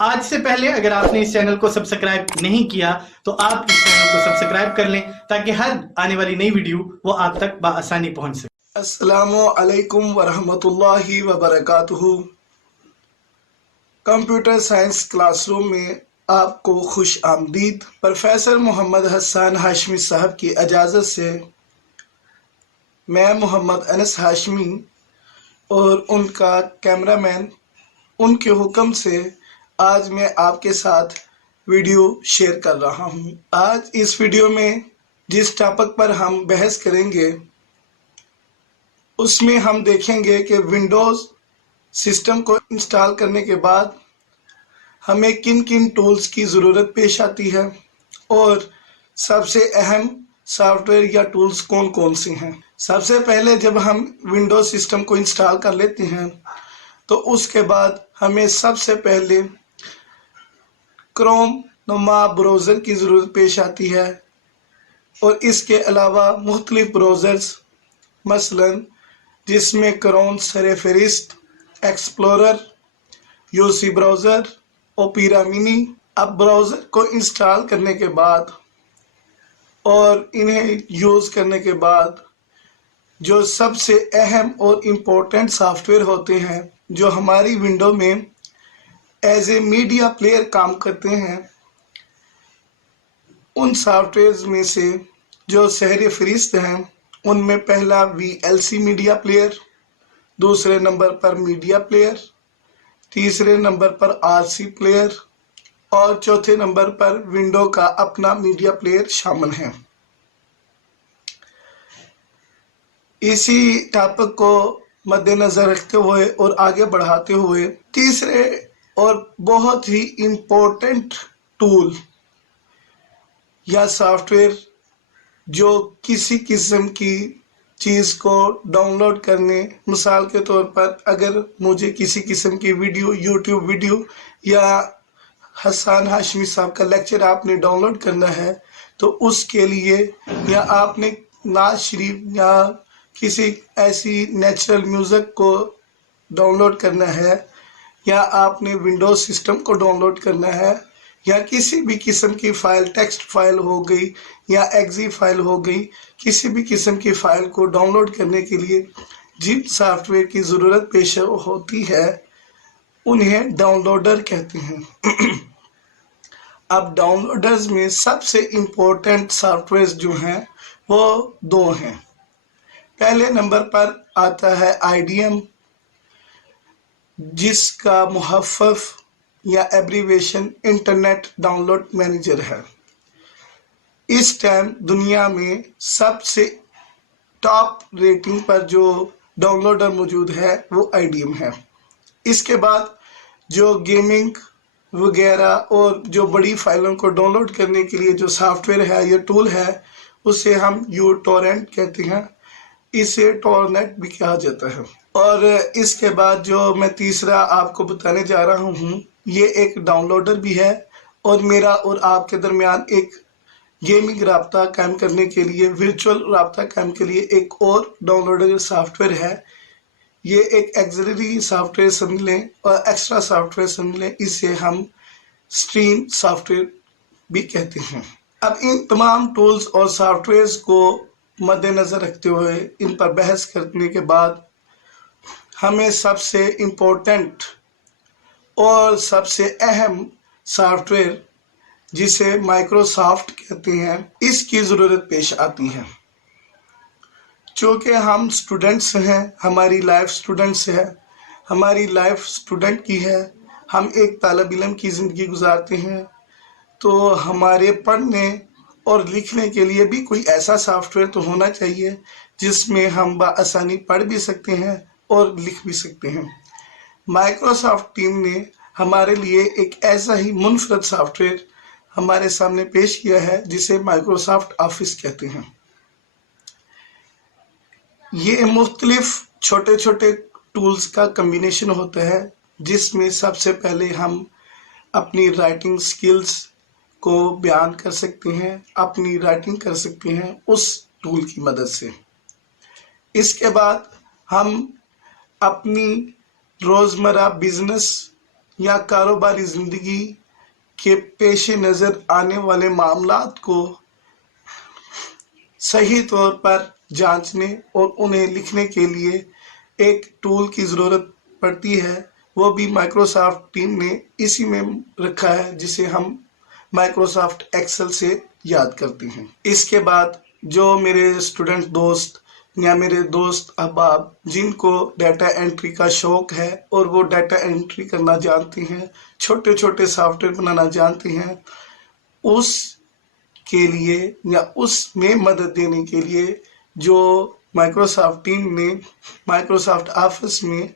आज से पहले अगर आपने इस चैनल को सब्सक्राइब नहीं किया तो आप इस चैनल को सब्सक्राइब कर लें ताकि हर आने वाली नई वीडियो वो आप तक बआसानी पहुंच सके। अस्सलामु अलैकुम वरहमतुल्लाहि वबरकातुहू। कंप्यूटर साइंस क्लासरूम में आपको खुश आमदीद। प्रोफेसर मोहम्मद हसन हाशमी साहब की इजाज़त से मैं मोहम्मद अनस हाशमी और उनका कैमरामैन, उनके हुक्म से आज मैं आपके साथ वीडियो शेयर कर रहा हूं। आज इस वीडियो में जिस टॉपिक पर हम बहस करेंगे उसमें हम देखेंगे कि विंडोज़ सिस्टम को इंस्टॉल करने के बाद हमें किन किन टूल्स की ज़रूरत पेश आती है और सबसे अहम सॉफ्टवेयर या टूल्स कौन कौन से हैं। सबसे पहले जब हम विंडोज़ सिस्टम को इंस्टॉल कर लेते हैं तो उसके बाद हमें सबसे पहले क्रोम नुमा ब्राउज़र की ज़रूरत पेश आती है और इसके अलावा मुख्तलिफ ब्राउज़र्स मसलन जिसमें क्रोम सरफेरिस्ट, Explorer, UC browser, Opera Mini. अब ब्राउज़र को इंस्टॉल करने के बाद और इन्हें यूज़ करने के बाद जो सबसे अहम और इम्पोर्टेंट सॉफ्टवेयर होते हैं जो हमारी विंडो में एज ए मीडिया प्लेयर काम करते हैं, उन सॉफ्टवेयर्स में से जो सहर फहरिस्त हैं उनमें पहला VLC मीडिया प्लेयर, दूसरे नंबर पर मीडिया प्लेयर, तीसरे नंबर पर RC प्लेयर और चौथे नंबर पर विंडो का अपना मीडिया प्लेयर शामिल है। इसी टॉपिक को मद्देनजर रखते हुए और आगे बढ़ाते हुए तीसरे और बहुत ही इम्पोर्टेंट टूल या सॉफ्टवेयर जो किसी किस्म की चीज़ को डाउनलोड करने, मिसाल के तौर पर अगर मुझे किसी किस्म की वीडियो, यूट्यूब वीडियो या हसन हाशमी साहब का लेक्चर आपने डाउनलोड करना है तो उसके लिए, या आपने नाज शरीफ या किसी ऐसी नेचुरल म्यूज़िक को डाउनलोड करना है, या आपने विंडोज सिस्टम को डाउनलोड करना है, या किसी भी किस्म की फ़ाइल, टेक्स्ट फाइल हो गई या एक्जी फाइल हो गई, किसी भी किस्म की फ़ाइल को डाउनलोड करने के लिए जिन सॉफ्टवेयर की ज़रूरत पेश होती है उन्हें डाउनलोडर कहते हैं। अब डाउनलोडर्स में सबसे इम्पोर्टेंट सॉफ्टवेयर जो हैं वो दो हैं। पहले नंबर पर आता है IDM, जिसका मुहफ़्फ़फ़ या एब्रीवेशन इंटरनेट डाउनलोड मैनेजर है। इस टाइम दुनिया में सबसे टॉप रेटिंग पर जो डाउनलोडर मौजूद है वो IDM है। इसके बाद जो गेमिंग वगैरह और जो बड़ी फाइलों को डाउनलोड करने के लिए जो सॉफ्टवेयर है या टूल है उसे हम uTorrent कहते हैं, इसे टॉरनेट भी कहा जाता है। और इसके बाद जो मैं तीसरा आपको बताने जा रहा हूँ ये एक डाउनलोडर भी है और मेरा और आपके दरमियान एक गेमिंग राब्ता कायम करने के लिए, वर्चुअल राब्ता कायम के लिए एक और डाउनलोडर सॉफ्टवेयर है। ये एक एक्सिलरी सॉफ्टवेयर समझ लें और एक्स्ट्रा सॉफ्टवेयर समझ लें, इसे हम स्ट्रीम सॉफ्टवेयर भी कहते हैं। अब इन तमाम टूल्स और सॉफ्टवेयर्स को मद्देनज़र रखते हुए इन पर बहस करने के बाद हमें सबसे इम्पोर्टेंट और सबसे अहम सॉफ्टवेयर जिसे माइक्रोसॉफ्ट कहते हैं इसकी ज़रूरत पेश आती है। चूँकि हम स्टूडेंट्स हैं, हमारी लाइफ स्टूडेंट्स है, हमारी लाइफ स्टूडेंट की है, हम एक तालिब इल्म की ज़िंदगी गुजारते हैं, तो हमारे पढ़ने और लिखने के लिए भी कोई ऐसा सॉफ्टवेयर तो होना चाहिए जिसमें हम बआसानी पढ़ भी सकते हैं और लिख भी सकते हैं। माइक्रोसॉफ्ट टीम ने हमारे लिए एक ऐसा ही मुनफरद सॉफ्टवेयर हमारे सामने पेश किया है जिसे माइक्रोसॉफ्ट ऑफिस कहते हैं। ये मुख्तलिफ छोटे छोटे टूल्स का कम्बिनेशन होता है जिसमें सबसे पहले हम अपनी राइटिंग स्किल्स को बयान कर सकते हैं, अपनी राइटिंग कर सकते हैं उस टूल की मदद से। इसके बाद हम अपनी रोज़मर्रा बिजनेस یا کاروباری زندگی کے پیش نظر آنے والے معاملات کو صحیح طور پر جانچنے اور انہیں لکھنے کے لیے ایک ٹول کی ضرورت پڑتی ہے، وہ بھی مائکروسافٹ ٹیم نے اسی میں رکھا ہے، جسے ہم مائکروسافٹ ایکسل سے یاد کرتے ہیں۔ اس کے بعد جو میرے اسٹوڈنٹ دوست یا میرے دوست احباب جن کو ڈیٹا انٹری کا شوق ہے اور وہ ڈیٹا انٹری کرنا جانتے ہیں، چھوٹے چھوٹے سافٹ ویئر بنانا جانتے ہیں، اس کے لیے یا اس میں مدد دینے کے لیے جو مائکروسافٹ ٹیم نے مائکروسافٹ آفس میں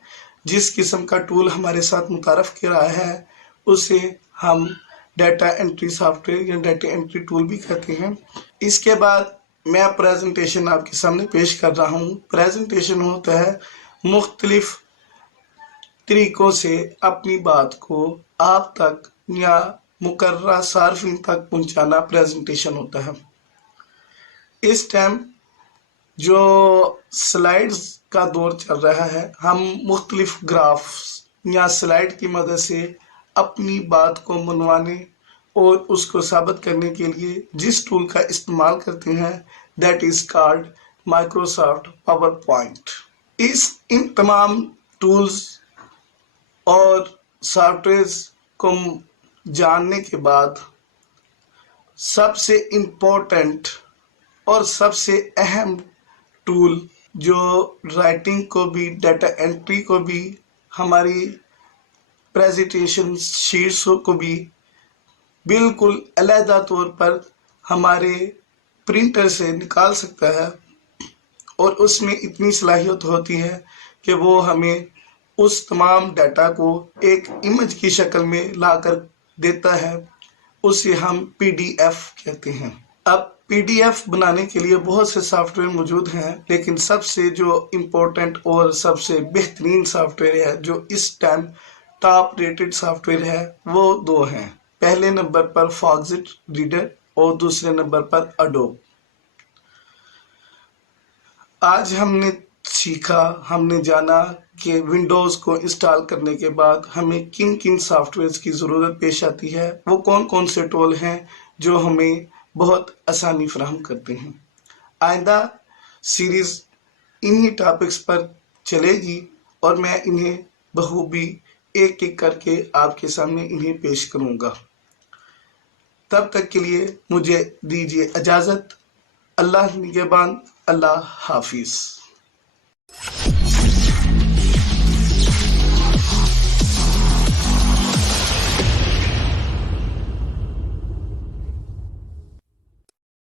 جس قسم کا ٹول ہمارے ساتھ متعارف کروایا ہے، اسے ہم ڈیٹا انٹری سافٹ ویئر یا ڈیٹا انٹری ٹول بھی کہتے ہیں۔ اس کے بعد میں پریزنٹیشن آپ کے سامنے پیش کر رہا ہوں۔ پریزنٹیشن ہوتا ہے مختلف طریقوں سے اپنی بات کو آپ تک یا مقررہ صارفین تک پہنچانا پریزنٹیشن ہوتا ہے۔ اس ٹائم جو سلائیڈز کا دور چل رہا ہے، ہم مختلف گرافس یا سلائیڈ کی مدد سے اپنی بات کو منوانے اور اس کو ثابت کرنے کے لیے جس ٹول کا استعمال کرتے ہیں، that is called Microsoft PowerPoint. ان تمام ٹولز اور سافٹ ویئرز کو جاننے کے بعد سب سے امپورٹنٹ اور سب سے اہم ٹول جو رائٹنگ کو بھی، ڈیٹا انٹری کو بھی، ہماری پریزنٹیشن شیٹس کو بھی بالکل علیحدہ طور پر ہمارے پرنٹر سے نکال سکتا ہے، اور اس میں اتنی صلاحیت ہوتی ہے کہ وہ ہمیں اس تمام ڈیٹا کو ایک امیج کی شکل میں لا کر دیتا ہے، اسے ہم PDF کہتے ہیں۔ اب PDF بنانے کے لیے بہت سے سافٹ ویئر موجود ہیں، لیکن سب سے جو امپورٹنٹ اور سب سے بہترین سافٹ ویئر ہے، جو اس time top rated software ہے، وہ دو ہیں۔ پہلے نمبر پر فاگزٹ ریڈر اور دوسرے نمبر پر اڈوب۔ آج ہم نے سیکھا، ہم نے جانا کہ ونڈوز کو انسٹال کرنے کے بعد ہمیں کن کن سافٹ ویئرز کی ضرورت پیش آتی ہے، وہ کون کون سے ٹول ہیں جو ہمیں بہت آسانی فراہم کرتے ہیں۔ آئندہ سیریز انہی ٹاپکس پر چلے گی اور میں انہیں بخوبی ایک ایک کر کے آپ کے سامنے انہیں پیش کروں گا۔ تب تک کے لیے مجھے دیجیے اجازت۔ اللہ نگہبان، اللہ حافظ۔